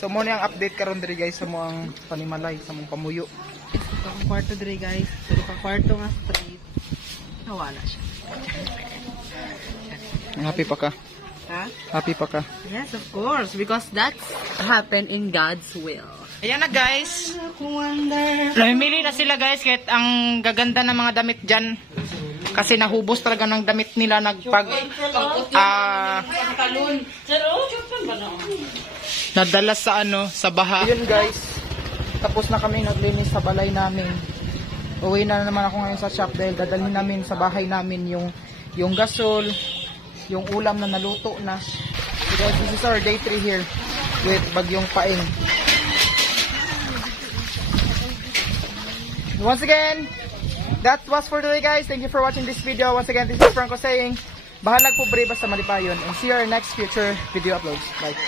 So mo na ang update karon diri guys sa mo ang panimalay sa mong pamuyo. Ito ang kwarto diri guys. Ito ang kwarto nga straight. Nawala siya. Happy pa ka. Ha? Happy pa ka. Yes, of course. Because that's happened in God's will. Ayan na guys. Kung wonder. Namimili na sila guys kahit ang gaganda ng mga damit dyan. Kasi nahubos talaga ng damit nila nadala sa sa baha. Yun guys. Tapos na kami naglinis sa balay namin. Uwi na naman ako ngayon sa shop dahil dadalhin namin sa bahay namin yung gasol, yung ulam na naluto na. So guys, this is our day 3 here with Bagyong Paing. Once again, that was for today guys. Thank you for watching this video. Once again, this is Franco saying, bahalag po bre basta malipayon, and see you in our next future video uploads. Bye.